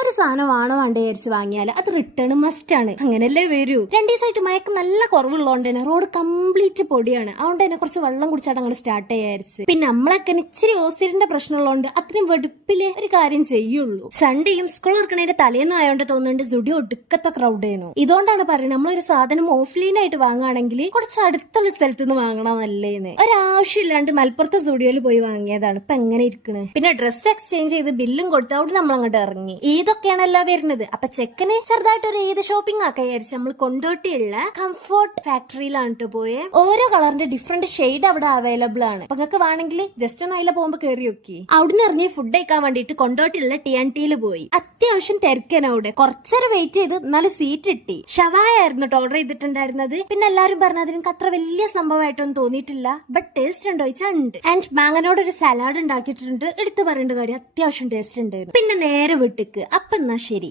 ഒരു സാധനം വേണോ വേണ്ട വിചാരിച്ച് വാങ്ങിയാൽ അത് റിട്ടേൺ മസ്റ്റ് ആണ്. അങ്ങനെയല്ലേ വരൂ. 2 ദിവസമായിട്ട് മയക്ക് നല്ല കുറവുള്ളതുകൊണ്ട് തന്നെ റോഡ് കംപ്ലീറ്റ് പൊടിയാണ്. അതുകൊണ്ട് തന്നെ കുറച്ച് വെള്ളം കുടിച്ചാട്ട് അങ്ങോട്ട് സ്റ്റാർട്ട് ചെയ്യാരിച്ച്. പിന്നെ നമ്മളൊക്കെ ഇച്ചിരി ഓസിഡിന്റെ പ്രശ്നമുള്ളതുകൊണ്ട് അത്രയും വെടുപ്പില് ഒരു കാര്യം ചെയ്യുള്ളൂ. സൺഡേയും സ്കൂൾ ഇറക്കണേന്റെ തലേന്നും ആയതുകൊണ്ട് തോന്നുന്നുണ്ട് സുഡിയോ ഒടുക്കത്തെ ക്രൗഡ് ആയിരുന്നു. ഇതുകൊണ്ടാണ് പറയുന്നത് നമ്മളൊരു സാധനം ഓഫ്ലൈൻ ആയിട്ട് വാങ്ങുകയാണെങ്കിൽ കുറച്ച് അടുത്തുള്ള സ്ഥലത്ത് നിന്ന് വാങ്ങണം നല്ലേന്ന്. ഒരാവശ്യമില്ലാണ്ട് മലപ്പുറത്തെ സ്റ്റുഡിയോയിൽ പോയി വാങ്ങിയതാണ്. ഇപ്പൊ എങ്ങനെ ഇരിക്കണ്. പിന്നെ ഡ്രസ് എക്സ്ചേഞ്ച് ചെയ്ത് ബില്ലും കൊടുത്ത് അവിടെ നമ്മൾ അങ്ങോട്ട് ഇറങ്ങി. ഇതൊക്കെയാണല്ലോ വരുന്നത്. അപ്പൊ ചെക്കന് ചെറുതായിട്ട് ഒരു ഈദ് ഷോപ്പിംഗ് ആക്കാൻ വിചാരിച്ചു നമ്മൾ കൊണ്ടോട്ടിയുള്ള കംഫോർട്ട് ഫാക്ടറിയിലാണ് പോയെ. ഓരോ കളറിന്റെ ഡിഫറെന്റ് ഷെയ്ഡ് അവിടെ അവൈലബിൾ ആണ്. അപ്പൊ നിങ്ങൾക്ക് വേണമെങ്കിൽ ജസ്റ്റ് ഒന്ന് അതിലെ പോകുമ്പോ കയറി നോക്കി. അവിടുന്ന് ഇറങ്ങി ഫുഡ് കഴിക്കാൻ വേണ്ടിട്ട് കൊണ്ടോട്ടിയുള്ള TNT പോയി. അത്യാവശ്യം തിരക്കനവിടെ. കുറച്ചേരം വെയിറ്റ് ചെയ്ത് നല്ല സീറ്റ് കിട്ടി. ഷവായ ആയിരുന്നു ഓർഡർ ചെയ്തിട്ടുണ്ടായിരുന്നത്. പിന്നെ എല്ലാരും പറഞ്ഞത് എനിക്ക് അത്ര വലിയ സംഭവമായിട്ടൊന്നും തോന്നിയിട്ടില്ല. ബട്ട് ടേസ്റ്റ് ഉണ്ടോ ചോദിച്ചാൽ ഉണ്ട്. ആൻഡ് മാങ്ങനോട് ഒരു സലാഡ് ഉണ്ടാക്കിയിട്ടുണ്ട്. എടുത്തു പറയേണ്ട കാര്യം അത്യാവശ്യം ടേസ്റ്റ് ഉണ്ടായിരുന്നു. പിന്നെ നേരെ വീട്ടിക്ക്. അപ്പൊ എന്നാ ശരി.